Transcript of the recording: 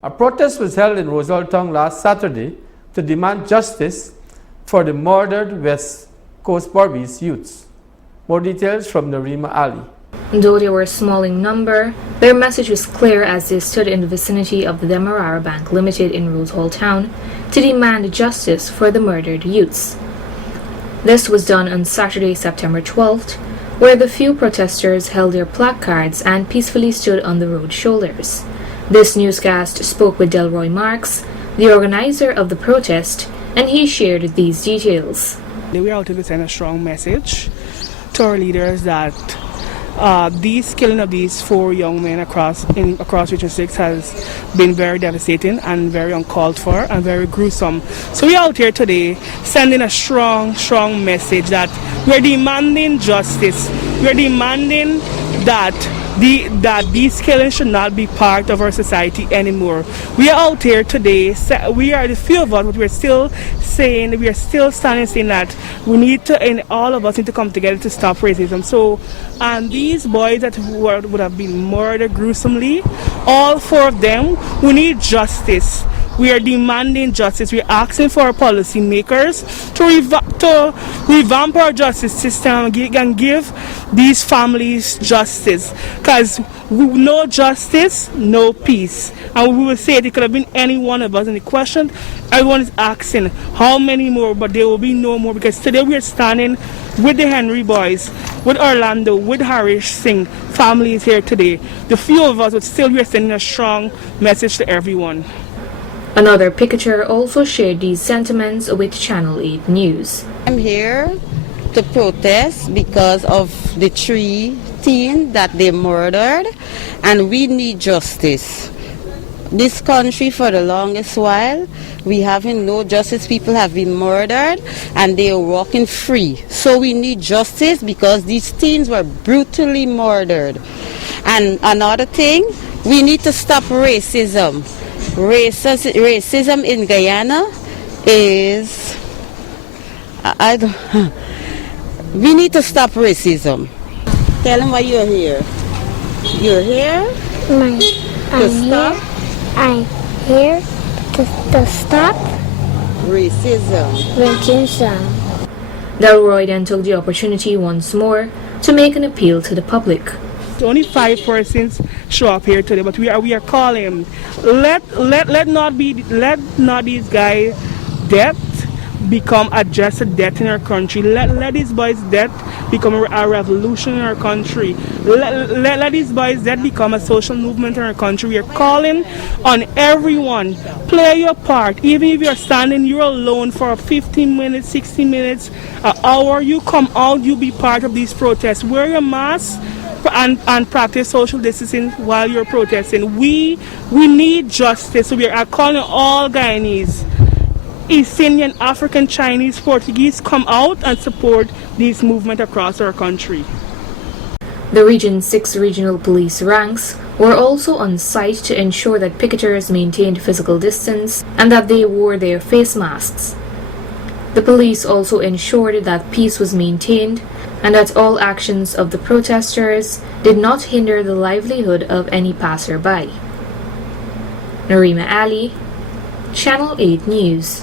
A protest was held in Roseltown last Saturday to demand justice for the murdered West Coast Barbies youths. More details from Narima Ali. Though they were small in number, their message was clear as they stood in the vicinity of the Demerara Bank Limited in Roseltown to demand justice for the murdered youths. This was done on Saturday, September 12th, where the few protesters held their placards and peacefully stood on the road shoulders. This newscast spoke with Delroy Marks, the organizer of the protest, and he shared these details. We are out to send a strong message to our leaders that these killing of these 4 young men across Region 6 has been very devastating and very uncalled for and very gruesome. So we are out here today sending a strong message that we are demanding justice. We are demanding that these killings should not be part of our society anymore. We are out here today, we are the few of us, but we're still saying, we are still standing saying that we need to, and all of us need to come together to stop racism. So, and these boys that would have been murdered gruesomely, all 4 of them, we need justice. We are demanding justice. We are asking for our policymakers to revamp our justice system and give these families justice. Because no justice, no peace. And we will say it could have been any one of us. And the question everyone is asking, how many more? But there will be no more, because today we are standing with the Henry boys, with Orlando, with Harish Singh families here today. The few of us, but still we are sending a strong message to everyone. Another picketer also shared these sentiments with Channel 8 News. I'm here to protest because of the 3 teens that they murdered, and we need justice. This country, for the longest while, we haven't no justice. People have been murdered and they are walking free. So we need justice because these teens were brutally murdered. And another thing, we need to stop racism. Racism in Guyana is, we need to stop racism. Tell them why you're here. You're here I'm here to stop racism. Delroy then took the opportunity once more to make an appeal to the public. Only 5 persons show up here today, but we are calling. Let not these guys' death become a just death in our country. Let these boys' death become a revolution in our country. Let these boys' death become a social movement in our country. We are calling on everyone. Play your part. Even if you're standing, you're alone for 15 minutes, 60 minutes, an hour. You come out, you be part of these protests. Wear your mask and practice social distancing while you're protesting. We need justice. So we are calling all Guyanese, East Indian, African, Chinese, Portuguese, come out and support this movement across our country. The Region 6 regional police ranks were also on site to ensure that picketers maintained physical distance and that they wore their face masks. The police also ensured that peace was maintained and that all actions of the protesters did not hinder the livelihood of any passerby. Narima Ali, Channel 8 News.